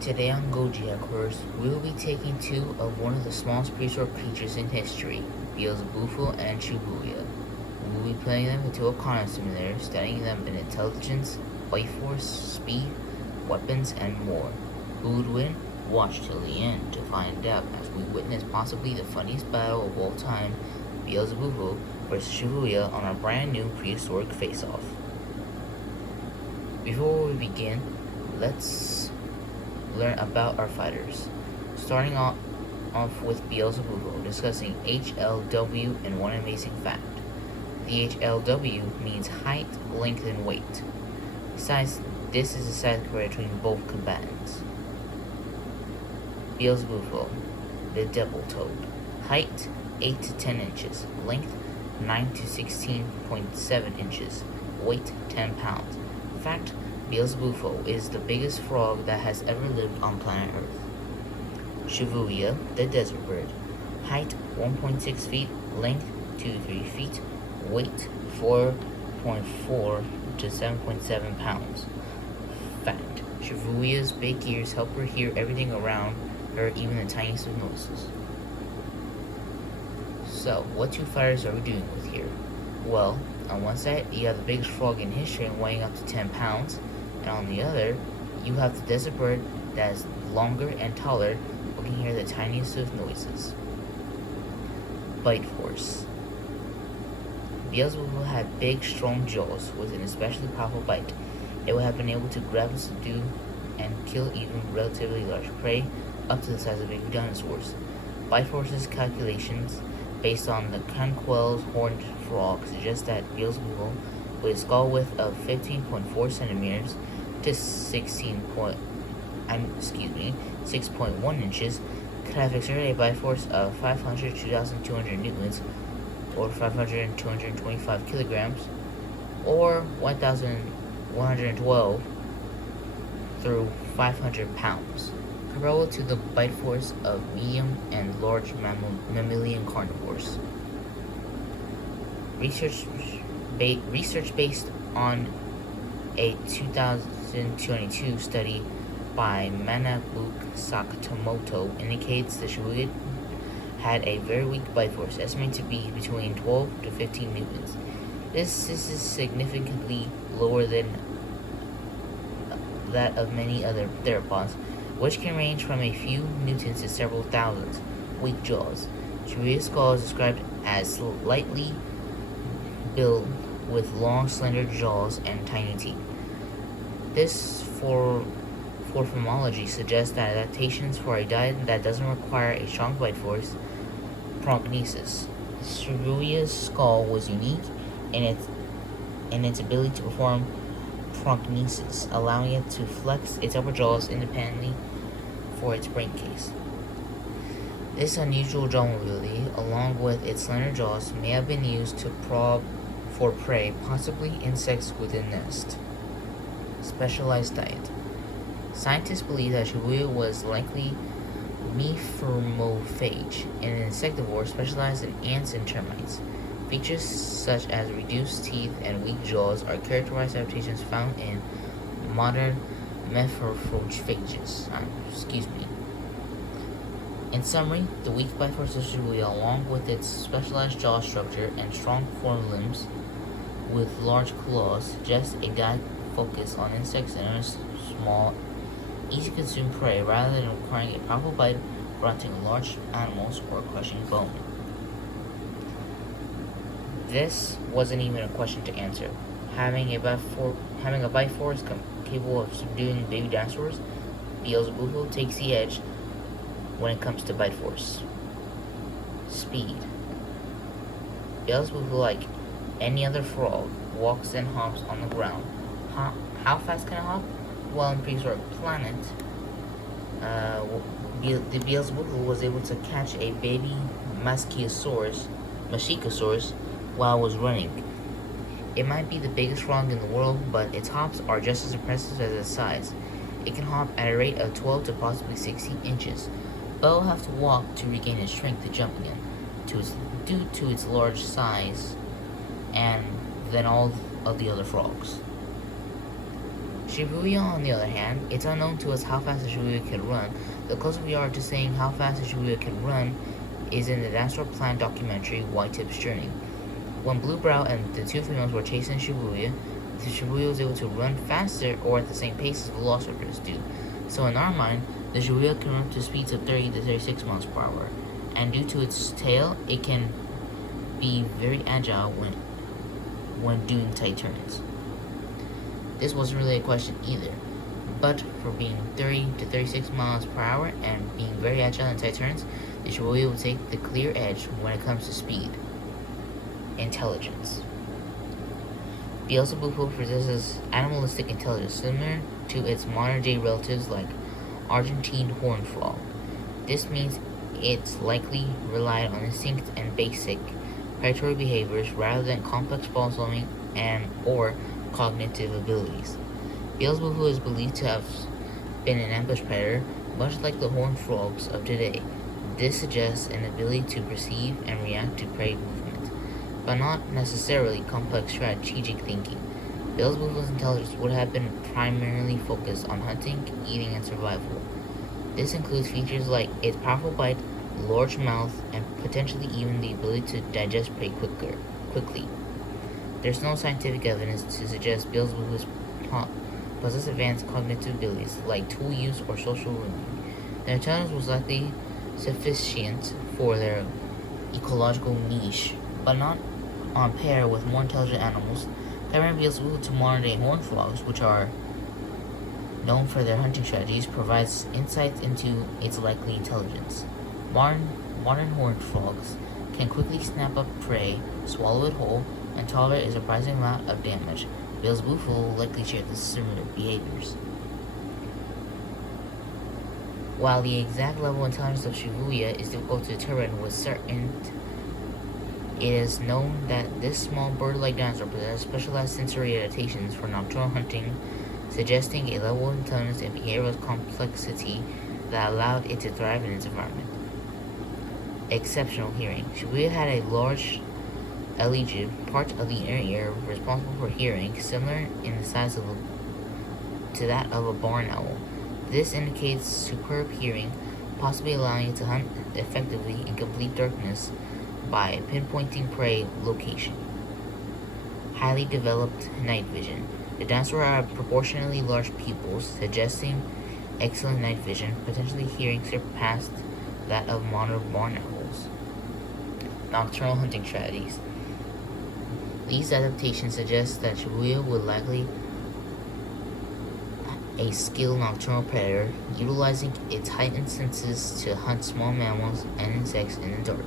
Today on Goji Course, we will be taking two of one of the smallest prehistoric creatures in history, Beelzebufo and Shuvuuia. We will be playing them into a Connor simulator, studying them in intelligence, bite force, speed, weapons, and more. Who would win? Watch till the end to find out as we witness possibly the funniest battle of all time, Beelzebufo vs Shuvuuia on our brand new prehistoric face-off. Before we begin, let's learn about our fighters. Starting off with Beelzebufo, discussing HLW and one amazing fact. The HLW means height, length, and weight. Besides, this is a size comparison between both combatants. Beelzebufo, the Devil Toad. Height 8 to 10 inches. Length 9 to 16.7 inches. Weight 10 pounds. Fact: Beelzebufo is the biggest frog that has ever lived on planet Earth. Shuvuuia, the desert bird. Height 1.6 feet, length 2 to 3 feet, weight 4.4 to 7.7 pounds. Fact: Shuvuuia's big ears help her hear everything around her, even the tiniest of noises. So, what two fighters are we dealing with here? Well, on one side, you have the biggest frog in history weighing up to 10 pounds, and on the other, you have the desert bird that is longer and taller, but can hear the tiniest of noises. Bite force. Beelzebufo had big, strong jaws with an especially powerful bite. It would have been able to grab and subdue and kill even relatively large prey, up to the size of baby dinosaurs. Bite force's calculations, based on the Canquel's horned frog, suggest that Beelzebufo, with a skull width of 15.4 centimeters to 6.1 inches, could have exerted a bite force of 500 to 2,200 newtons, or 500 to 225 kilograms, or 1,112 through 500 pounds, comparable to the bite force of medium and large mammalian carnivores. Research based on a 2022 study by Manabu Sakamoto indicates the Shuvuuia had a very weak bite force, estimated to be between 12 to 15 newtons. This is significantly lower than that of many other theropods, which can range from a few newtons to several thousands. Weak jaws. Shuvuuia's skull is described as slightly built with long, slender jaws and tiny teeth. This morphology suggests that adaptations for a diet that doesn't require a strong bite force. Prognosis. Shuvuuia's skull was unique in its ability to perform prognosis, allowing it to flex its upper jaws independently for its brain case. This unusual jaw mobility, along with its slender jaws, may have been used to probe for prey, possibly insects within nest. Specialized diet. Scientists believe that Shuvuuia was likely mephromophage, an insectivore specialized in ants and termites. Features such as reduced teeth and weak jaws are characterized adaptations found in modern mephrophages. In summary, the weak bite force of Shuvuuia, along with its specialized jaw structure and strong forelimbs with large claws, suggests a diet focused on insects and other small, easy-to-consume prey rather than requiring a powerful bite, grunting large animals, or crushing bone. This wasn't even a question to answer. Having a bite force capable of subduing baby dinosaurs, Beelzebufo takes the edge when it comes to bite force. Speed. Beelzebufo, like any other frog, walks and hops on the ground. How fast can it hop? Well, in prehistoric planet, the Beelzebufo was able to catch a baby Maschicosaurus while it was running. It might be the biggest frog in the world, but its hops are just as impressive as its size. It can hop at a rate of 12 to possibly 16 inches, but it will have to walk to regain its strength to jump again, due to its large size and than all of the other frogs. Shuvuuia, on the other hand, it's unknown to us how fast a Shuvuuia can run. The closest we are to saying how fast a Shuvuuia can run is in the dinosaur plant documentary White-Tip's Journey. When Bluebrow and the two females were chasing Shuvuuia, the Shuvuuia was able to run faster or at the same pace as velociraptors do. So in our mind, the Shuvuuia can run up to speeds of 30 to 36 miles per hour, and due to its tail, it can be very agile when doing tight turns. This wasn't really a question either, but for being 30 to 36 miles per hour and being very agile in tight turns, the Shuvuuia will take the clear edge when it comes to speed. Intelligence. Beelzebufo possesses animalistic intelligence similar to its modern-day relatives like Argentine horned frog. This means it's likely relied on instinct and basic predatory behaviors rather than complex problem-solving or cognitive abilities. Beelzebufo is believed to have been an ambush predator, much like the horned frogs of today. This suggests an ability to perceive and react to prey movement, but not necessarily complex strategic thinking. Beelzebufo's intelligence would have been primarily focused on hunting, eating, and survival. This includes features like its powerful bite, large mouth, and potentially even the ability to digest prey quickly. There's no scientific evidence to suggest Beelzebufo possess advanced cognitive abilities like tool use or social learning. Their intelligence was likely sufficient for their ecological niche, but not on par with more intelligent animals. Comparing Beelzebufo to modern-day horned frogs, which are known for their hunting strategies, provides insight into its likely intelligence. Modern horned frogs can quickly snap up prey, swallow it whole, and tolerate a surprising amount of damage. Beelzebufo likely shared the similar behaviors. While the exact level of intelligence of Shuvuuia is difficult to determine with certainty, it is known that this small bird-like dinosaur possessed specialized sensory adaptations for nocturnal hunting, suggesting a level of intelligence and behavioral complexity that allowed it to thrive in its environment. Exceptional hearing. Shuvuuia had a large eligid, part of the inner ear responsible for hearing, similar in the size to that of a barn owl. This indicates superb hearing, possibly allowing it to hunt effectively in complete darkness by pinpointing prey location. Highly developed night vision. The dinosaur had proportionally large pupils, suggesting excellent night vision, potentially hearing surpassed that of modern barn owls. Nocturnal hunting strategies. These adaptations suggest that Shuvuuia would likely a skilled nocturnal predator, utilizing its heightened senses to hunt small mammals and insects in the dark.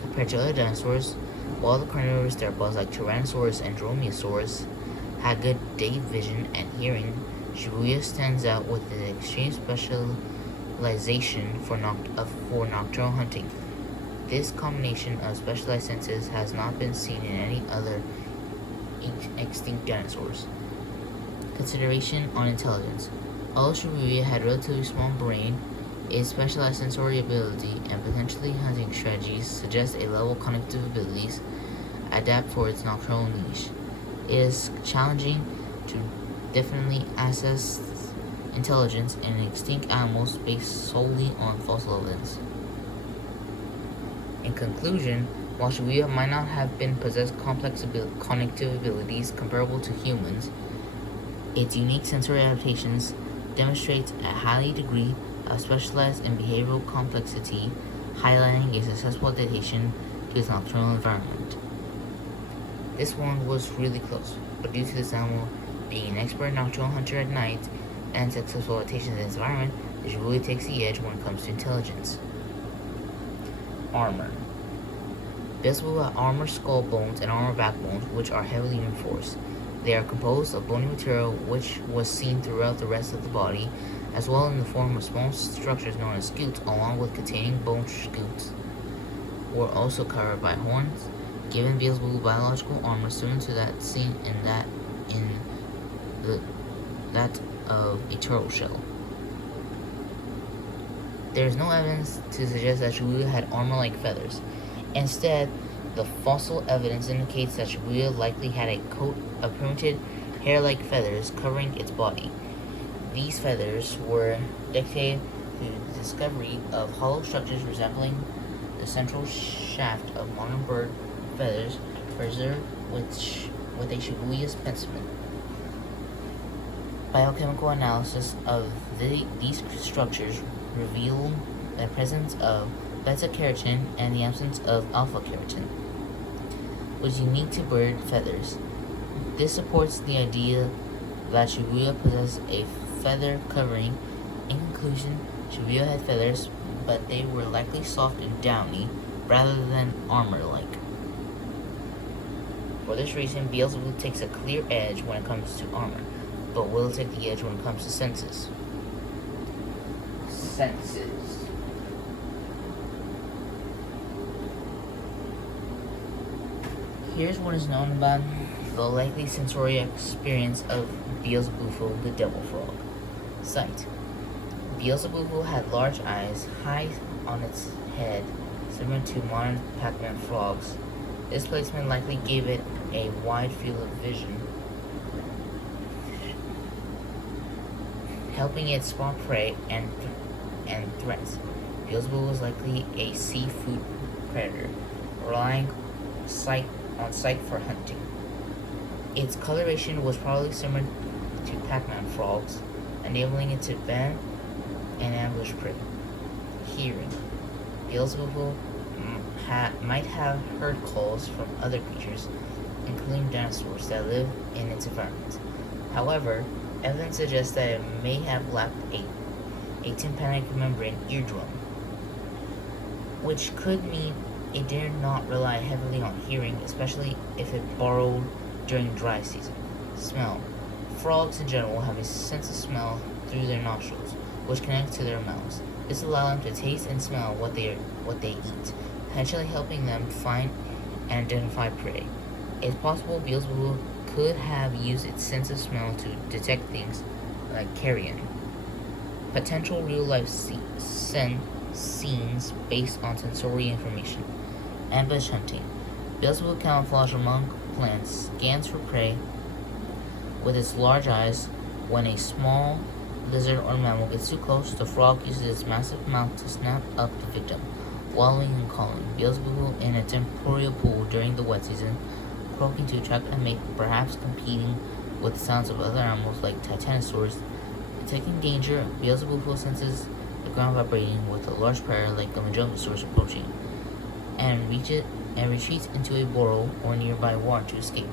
Compared to other dinosaurs, while the carnivorous theropods like Tyrannosaurus and Dromaeosaurus had good day vision and hearing, Shuvuuia stands out with an extreme specialization for nocturnal hunting. This combination of specialized senses has not been seen in any other extinct dinosaurs. Consideration on intelligence. Although Shuvuuia had a relatively small brain, its specialized sensory ability and potentially hunting strategies suggest a level of cognitive abilities adapt for its nocturnal niche. It is challenging to definitely assess intelligence in extinct animals based solely on fossil evidence. In conclusion, while Shuvuuia might not have been possessed complex cognitive abilities comparable to humans, its unique sensory adaptations demonstrates a high degree of specialized and behavioral complexity, highlighting a successful adaptation to its nocturnal environment. This one was really close, but due to this animal being an expert nocturnal hunter at night and successful adaptation to its environment, the Shuvuuia takes the edge when it comes to intelligence. Armor. Beelzebufo have armor skull bones and armor backbones, which are heavily reinforced. They are composed of bony material which was seen throughout the rest of the body, as well in the form of small structures known as scutes, along with containing bone scutes, were also covered by horns, giving Beelzebufo biological armor similar to that seen in that of a turtle shell. There is no evidence to suggest that Shuvuuia had armor like feathers. Instead, the fossil evidence indicates that Shuvuuia likely had a coat of primitive hair-like feathers covering its body. These feathers were dictated through the discovery of hollow structures resembling the central shaft of modern bird feathers preserved with a Shuvuuia specimen. Biochemical analysis of these structures revealed the presence of beta-keratin and the absence of alpha-keratin, which is unique to bird feathers. This supports the idea that Shuvuuia possess a feather covering. In conclusion, Shuvuuia had feathers, but they were likely soft and downy rather than armor-like. For this reason, Beelzebub takes a clear edge when it comes to armor, but will take the edge when it comes to senses. Here's what is known about the likely sensory experience of Beelzebufo, the devil frog. Sight. Beelzebufo had large eyes high on its head, similar to modern Pac-Man frogs. This placement likely gave it a wide field of vision, helping it spot prey and threats. Beelzebub was likely a seafood predator, relying on sight for hunting. Its coloration was probably similar to Pac-Man frogs, enabling it to bend and ambush prey. Hearing. Beelzebub might have heard calls from other creatures, including dinosaurs that live in its environment. However, evidence suggests that it may have lacked a tympanic membrane eardrum, which could mean it did not rely heavily on hearing, especially if it burrowed during dry season. Smell. Frogs in general have a sense of smell through their nostrils, which connects to their mouths. This allows them to taste and smell what they eat, potentially helping them find and identify prey. It's possible Beelzebub could have used its sense of smell to detect things like carrion. Potential real-life scenes based on sensory information. Ambush hunting. Beelzebub camouflage among plants, scans for prey with its large eyes. When a small lizard or mammal gets too close, the frog uses its massive mouth to snap up the victim, wallowing and calling. Beelzebub in a temporal pool during the wet season, croaking to attract a mate, perhaps competing with the sounds of other animals like titanosaurs. Detecting danger, Beelzebub senses the ground vibrating with a large predator like a Majungasaurus approaching, and retreats into a burrow or nearby water to escape.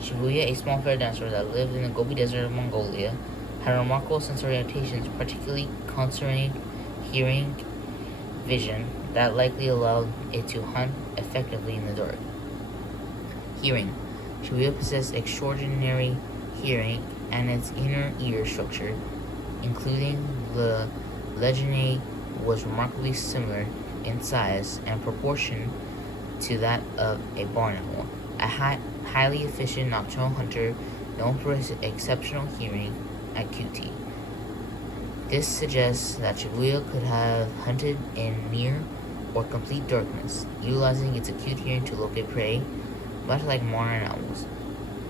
Shuvuuia, a small feathered dinosaur that lived in the Gobi Desert of Mongolia, had remarkable sensory adaptations, particularly concerning hearing vision, that likely allowed it to hunt effectively in the dark. Hearing. Shuvuuia possessed extraordinary hearing, and its inner ear structure, including the legionnaire, was remarkably similar in size and proportion to that of a barn owl, a highly efficient nocturnal hunter known for his exceptional hearing acuity. This suggests that Shuvuuia could have hunted in near or complete darkness, utilizing its acute hearing to locate prey, much like modern owls.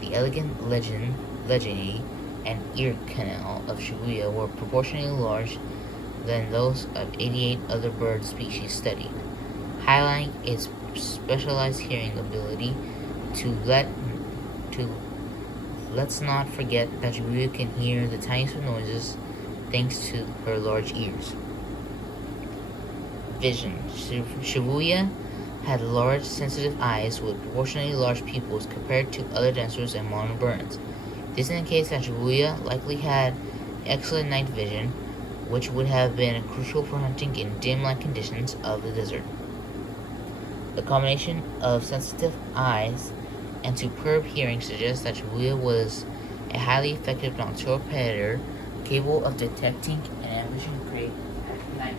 The elegant legionnaire and ear canal of Shuvuuia were proportionally large than those of 88 other bird species studied, highlighting its specialized hearing ability. Let's not forget that Shuvuuia can hear the tiniest of noises thanks to her large ears. Vision. Shuvuuia had large, sensitive eyes with proportionally large pupils compared to other dinosaurs and modern birds. This indicates that Shuvuuia likely had excellent night vision, which would have been crucial for hunting in dim light conditions of the desert. The combination of sensitive eyes and superb hearing suggests that Shuvuuia was a highly effective nocturnal predator capable of detecting and ambushing prey at night.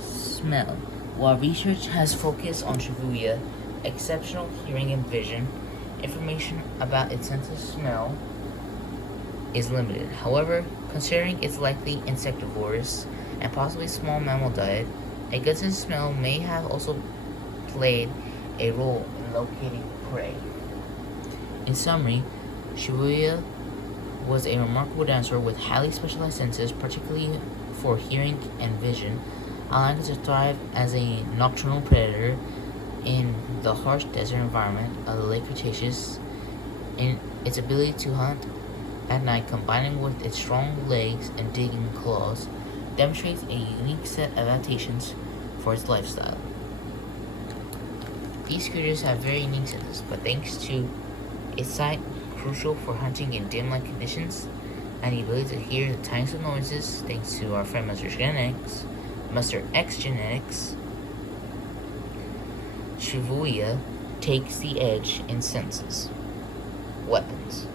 Smell. While research has focused on Shuvuuia, exceptional hearing and vision, information about its sense of smell is limited. However, considering its likely insectivorous and possibly small mammal diet, a good sense of smell may have also played a role in locating prey. In summary, Shuvuuia was a remarkable dinosaur with highly specialized senses, particularly for hearing and vision, allowing it to thrive as a nocturnal predator in the harsh desert environment of the late Cretaceous. In its ability to hunt at night, combining with its strong legs and digging claws, demonstrates a unique set of adaptations for its lifestyle. These creatures have very unique senses, but thanks to its sight, crucial for hunting in dim light conditions, and the ability to hear the tiniest of noises, thanks to our friend Mr. X Genetics, Shuvuuia takes the edge in senses. Weapons.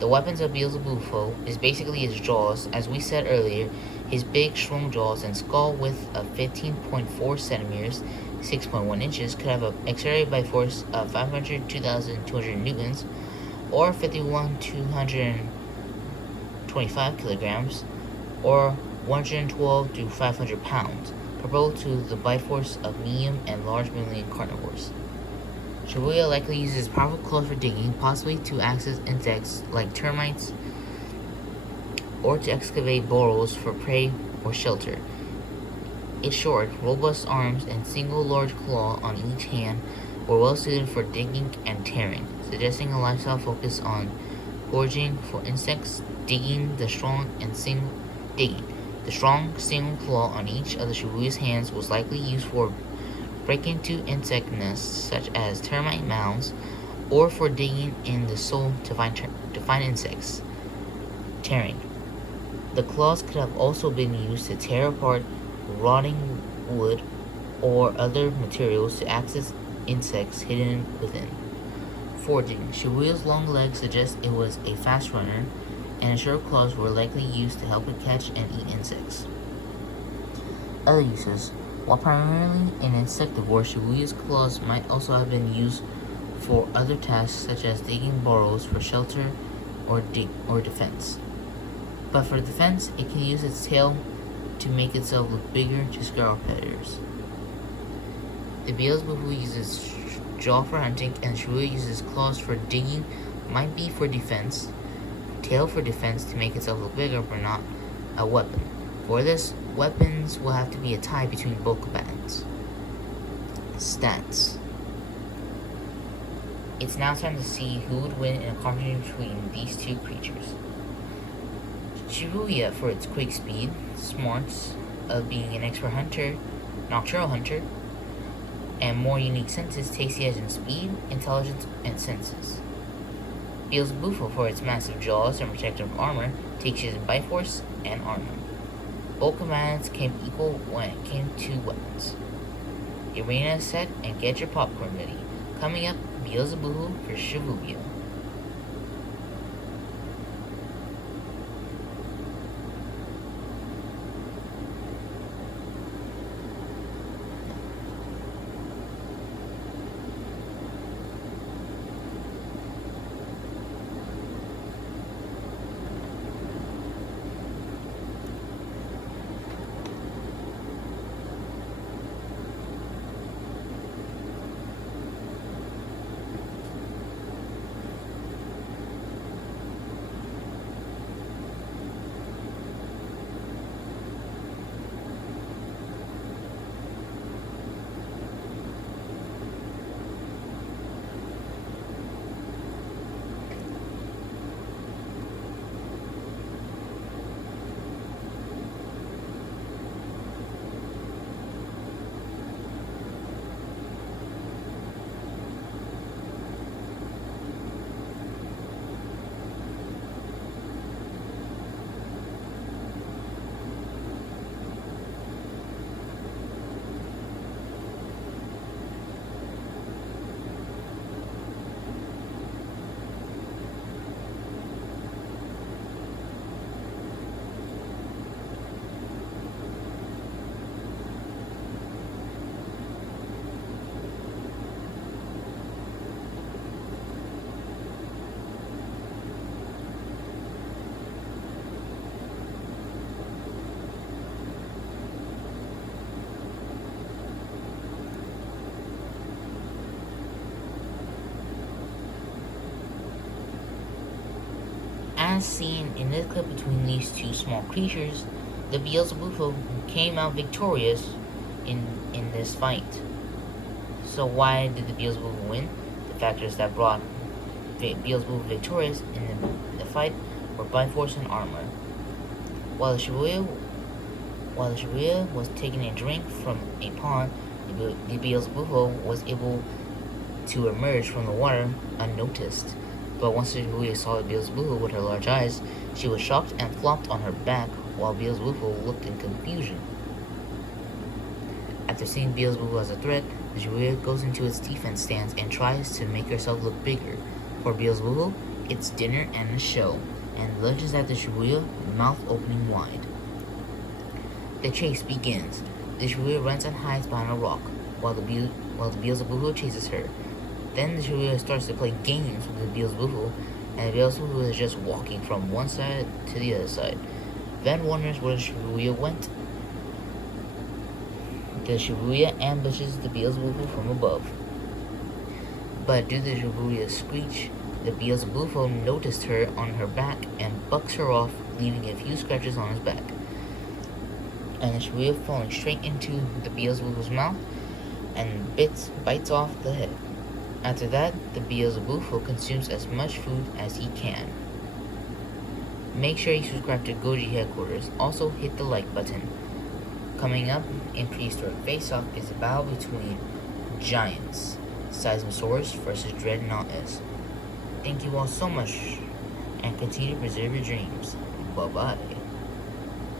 The weapons of Beelzebufo is basically his jaws. As we said earlier, his big, strong jaws and skull width of 15.4 centimeters, 6.1 inches, could have an accelerated force of 500 to 2,200 newtons, or 225 kilograms, or 112 to 500 pounds, comparable to the bite force of medium and large mammalian carnivores. Shuvuuia likely uses powerful claws for digging, possibly to access insects like termites, or to excavate burrows for prey or shelter. Its short, robust arms and single large claw on each hand were well suited for digging and tearing, suggesting a lifestyle focused on foraging for insects. The strong single claw on each of the Shuvuuia's hands was likely used for breaking into insect nests such as termite mounds, or for digging in the soil to find insects. Tearing. The claws could have also been used to tear apart rotting wood or other materials to access insects hidden within. Foraging. Shuvuuia's long legs suggest it was a fast runner, and its sharp claws were likely used to help it catch and eat insects. Other uses. While primarily an insectivore, Shuvuuia's claws might also have been used for other tasks such as digging burrows for shelter or defense. But for defense, it can use its tail to make itself look bigger to scare off predators. The Beelzebufo uses jaw for hunting, and Shuvuuia uses claws for digging, might be for defense, tail for defense to make itself look bigger, but not a weapon. For this, weapons will have to be a tie between both combatants. Stats. It's now time to see who would win in a competition between these two creatures. Shuvuuia for its quick speed, smarts of being an expert hunter, nocturnal hunter, and more unique senses takes the edge in speed, intelligence, and senses. Beelzebufo for its massive jaws and protective armor takes it in bite force and armor. Both combatants came equal when it came to weapons. The arena is set, and get your popcorn ready. Coming up, Beelzebufo Vs Shuvuuia. as seen in this clip between these two small creatures, the Beelzebufo came out victorious in this fight. So why did the Beelzebufo win? The factors that brought Beelzebufo victorious in the fight were by force and armor. While the Shuvuuia was taking a drink from a pond, the Beelzebufo was able to emerge from the water unnoticed. But once the Shuvuuia saw the Beelzebufo with her large eyes, she was shocked and flopped on her back while Beelzebufo looked in confusion. After seeing Beelzebufo as a threat, the Shuvuuia goes into its defense stance and tries to make herself look bigger. For Beelzebufo, it's dinner and a show, and lunges at the Shuvuuia, mouth opening wide. The chase begins. The Shuvuuia runs and hides behind a rock, while the Beelzebufo chases her. Then the Shuvuuia starts to play games with the Beelzebufo, and the Beelzebufo is just walking from one side to the other side. Then wonders where the Shuvuuia went. The Shuvuuia ambushes the Beelzebufo from above. But due to the Shuvuuia's screech, the Beelzebufo noticed her on her back and bucks her off, leaving a few scratches on his back. And the Shuvuuia falling straight into the Beelzebufo's mouth and bites off the head. After that, the Beelzebufo consumes as much food as he can. Make sure you subscribe to Goji Headquarters. Also hit the like button. Coming up in Prehistoric Face-Off is a battle between giants, Seismosaurus versus Dreadnoughtus. Thank you all so much, and continue to preserve your dreams. Bye-bye.